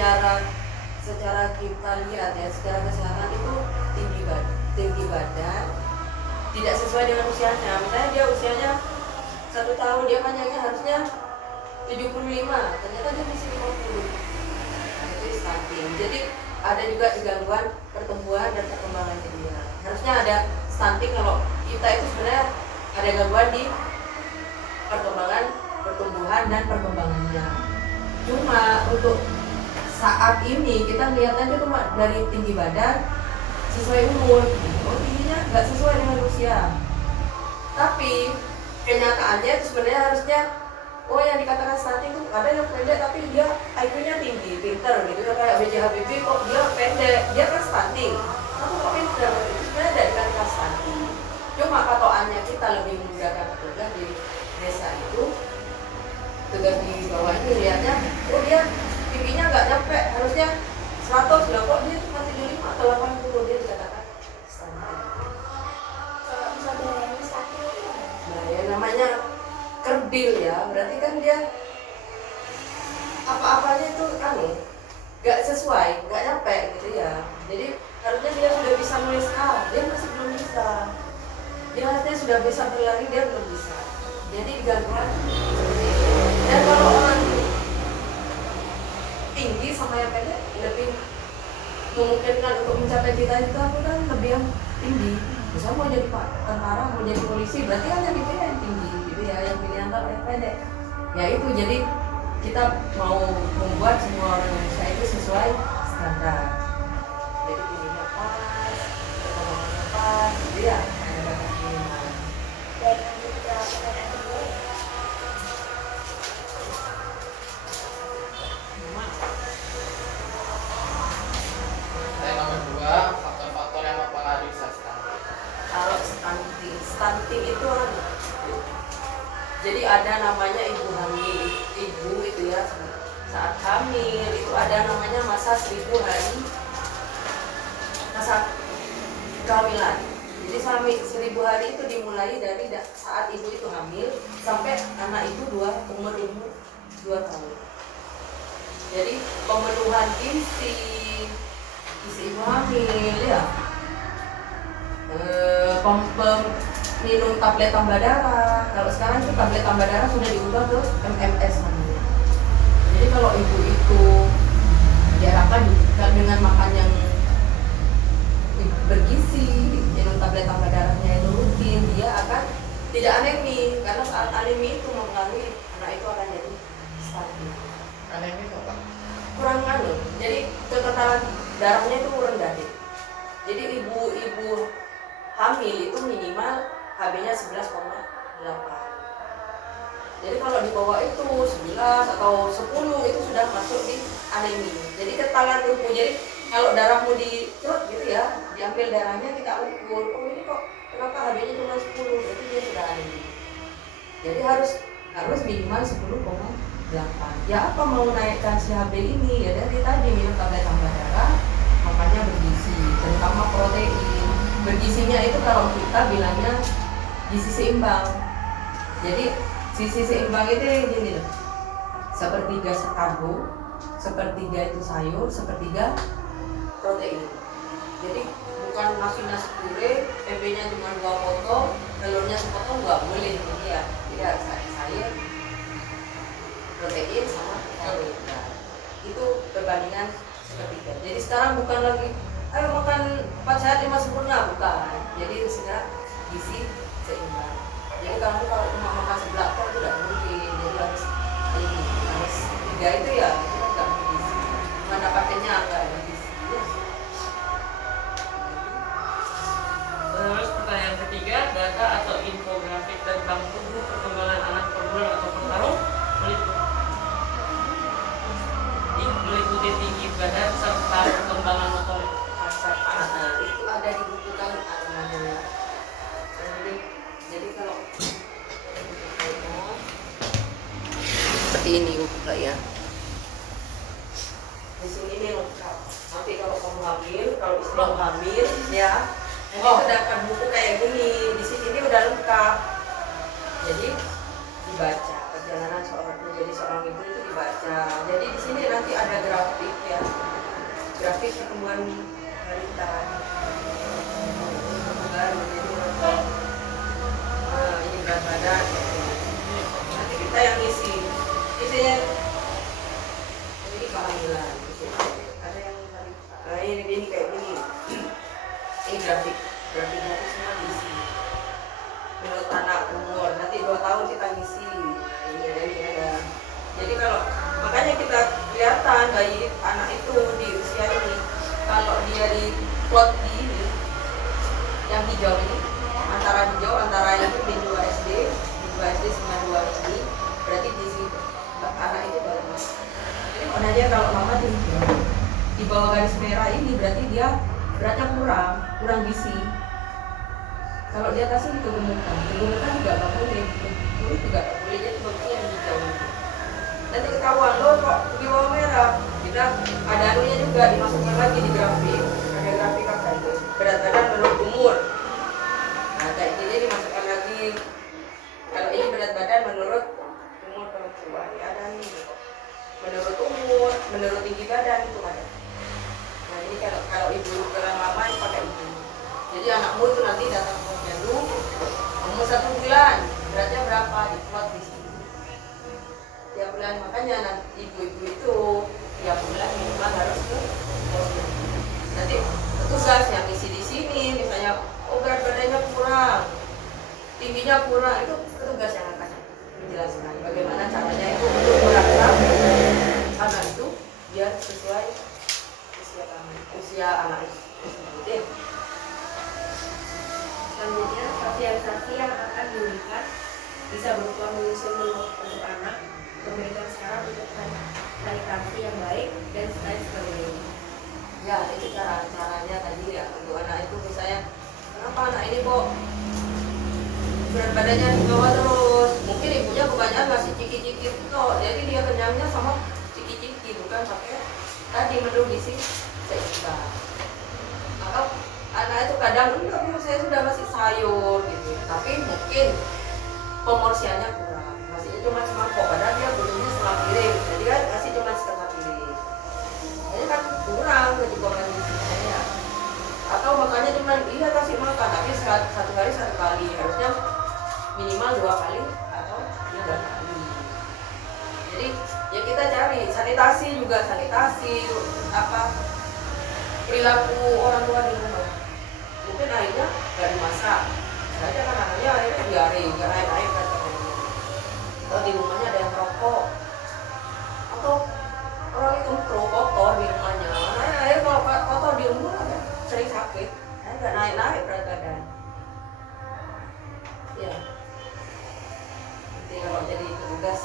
secara kita lihat ya, secara kesehatan itu tinggi badan tidak sesuai dengan usianya. Misalnya dia usianya 1 tahun, dia panjangnya harusnya 75, ternyata dia masih 50. Nah, itu stunting. Jadi ada juga gangguan pertumbuhan dan perkembangan dia. Harusnya ada stunting kalau kita itu sebenarnya ada gangguan di pertumbuhan dan perkembangannya. Cuma untuk saat ini kita melihatnya cuma dari tinggi badan sesuai umur. Oh, tingginya nggak sesuai dengan usia. Tapi kenyataannya itu sebenarnya harusnya, oh yang dikatakan stunting itu ada yang pendek tapi dia IQ-nya tinggi, pinter gitu ya, kayak B.J. Habibie kok dia pendek, dia kan stunting. Tapi kok pinter, itu sebenarnya tidak dikatakan stunting. Cuma patokannya kita lebih menggunakan petugas di desa itu, petugas di bawah ini lihatnya, oh dia tingginya nggak nyampe, harusnya 100 lah, kok dia cuma 75 atau 80, dia dikatakan stunting. Kalau bisa bayangin stunting itu Nah ya namanya kerdil ya, berarti kan dia apa-apanya itu nggak sesuai, nggak nyampe gitu ya. Jadi harusnya dia sudah bisa nulis A, dia masih belum bisa. Dia harusnya sudah bisa berlari, dia belum bisa. Jadi gangguan seperti itu. Dan kalau orang tinggi sama yang pendek lebih memungkinkan untuk mencapai cita-cita itu kan lebih yang tinggi. Misalnya mau jadi tentara, mau jadi polisi, berarti kan yang dipilih yang tinggi gitu ya, yang pilih yang pendek. Ya itu, jadi kita mau membuat semua orang Indonesia itu sesuai standar. Jadi tingginya pas, perkembangannya pas, gitu ya. Ada batas minimal. dan juga pertanyaan kedua Yang nomor 2, faktor-faktor yang mempengaruhi stunting. Kalau stunting itu jadi ada namanya ibu hamil, ibu itu ya saat hamil itu ada namanya masa 1000 hari masa kehamilan. Jadi sampai 1000 hari itu dimulai dari saat ibu itu hamil sampai anak itu umur 2 tahun. Jadi pemenuhan gizi ibu hamil ya, minum tablet tambah darah. Kalau sekarang itu tablet tambah darah sudah diubah ke MMS namanya. Jadi kalau ibu itu diharapkan dengan makan yang bergizi, minum tablet tambah darahnya itu rutin, dia akan tidak anemi, karena saat anemi itu mempengaruhi anak itu akan jadi stunting. Anemi itu apa? Kurang jadi kekentalan darahnya itu rendah deh. Jadi ibu hamil itu minimal HB-nya 11,8. Jadi kalau di bawah itu 11 atau 10 itu sudah masuk di anemi. Jadi kentalan tubuh. Jadi kalau darahmu dicot gitu ya, diambil darahnya kita ukur, oh ini kok kenapa HB-nya cuma 10, berarti dia sudah anemi. Jadi harus minimal 10,8. Ya apa mau naikkan si HB ini? Ya dari tadi minum tablet tambah darah, makannya bergizi, terutama protein. Bergizinya itu kalau kita bilangnya gizi seimbang. Jadi gizi seimbang itu yang gini loh, 1/3 karbo, 1/3 itu sayur, 1/3 protein. Jadi bukan nasi puree, tempe-nya cuma 2 potong, telurnya sepotong, nggak boleh gitu ya. Jadi harus sayur, protein sama karbohidrat. Itu perbandingan 1/3. Jadi sekarang bukan lagi ayo makan 4 sehat 5 sempurna, bukan. Jadi segera gizi seimbang. Jadi kamu kalau cuma makan sebelah kok itu tidak mungkin. Jadi harus 3 itu ya, itu nggak bergizi. Mana pakainya nggak bergizi. Terus pertanyaan ketiga, data atau infografik tentang tubuh perkembangan anak per bulan atau per tahun meliputi tinggi badan serta perkembangan motorik kasar anak. Itu ada di buku kan namanya. Jadi kalau seperti ini buka ya. Di sini ini lengkap. Nanti kalau kamu hamil, kalau istri hamil ya, nanti itu dapat buku kayak gini. Di sini ini udah lengkap. Jadi dibaca perjalanan menjadi seorang ibu itu dibaca. Jadi di sini nanti ada grafik ya. pertumbuhan balita baru jadi ini berat badan. Nanti kita yang ngisi isinya ini kehamilan. Ada yang ini kayak gini. Ini grafiknya itu semua diisi menurut anak umur. Nanti 2 tahun kita ngisi. Ini ada. Jadi kalau makanya kita kelihatan bayi anak itu di usia ini kalau dia di plot di ini yang hijau ini antara itu di 2 SD 92 ini berarti di situ anak itu bagus. Jadi mana dia kalau mama di bawah garis merah ini berarti dia beratnya kurang gizi. Kalau di atas ini kegemukan juga nggak boleh, itu juga nggak boleh. Jadi bagusnya yang hijau itu. Nanti ketahuan loh kok di bawah merah. Kita ada anunya juga dimasukkan lagi di grafik. Ada grafik apa itu? Berat badan menurut umur. Nah kayak gini dimasukkan lagi. Kalau ini berat badan menurut umur perempuan ya ada nih. Menurut umur, menurut tinggi badan itu ada. Nah ini kalau ibu dengan mama ini pakai ibu. Jadi anakmu itu nanti datang ke posyandu umur 1 bulan, beratnya berapa diplot di sini. Tiap bulan makanya nanti ibu-ibu itu tiap bulan minimal harus ke posyandu. Nanti petugas yang isi di sini misalnya berat badannya kurang, tingginya kurang, itu petugas yang akan menjelaskan bagaimana caranya itu untuk merangsang anak itu biar sesuai usia anak itu. Selanjutnya, sosialisasi yang akan diberikan bisa berupa menyusun menu untuk anak, memberikan saran untuk sanitasi yang baik, dan lain sebagainya. Ya itu caranya tadi ya untuk anak itu misalnya kenapa anak ini kok berat badannya di bawah terus, mungkin ibunya kebanyakan masih ciki-ciki itu, jadi dia kenyangnya sama ciki-ciki bukan pakai tadi menu gizi seimbang. Maka anak itu kadang enggak bu, saya sudah masih sayur gitu, tapi mungkin pemorsiannya kurang, masih cuma semangkok padahal dia butuhnya setengah piring, jadi kan kasih cuma setengah piring, jadi kan kurang kecukupan gizinya ya. Atau makannya cuma iya kasih makan tapi satu hari 1 kali, harusnya minimal 2 kali atau 3 kali. Jadi ya kita cari sanitasi apa perilaku orang tua di rumah. Mungkin airnya nggak dimasak, saja kan anaknya airnya diare, nggak air kan katanya. Atau di rumahnya ada yang merokok, atau orang itu kotor di rumahnya. Makanya air kalau kotor di rumah kan sering sakit, nggak naik berat badan. Ya, nanti kalau jadi petugas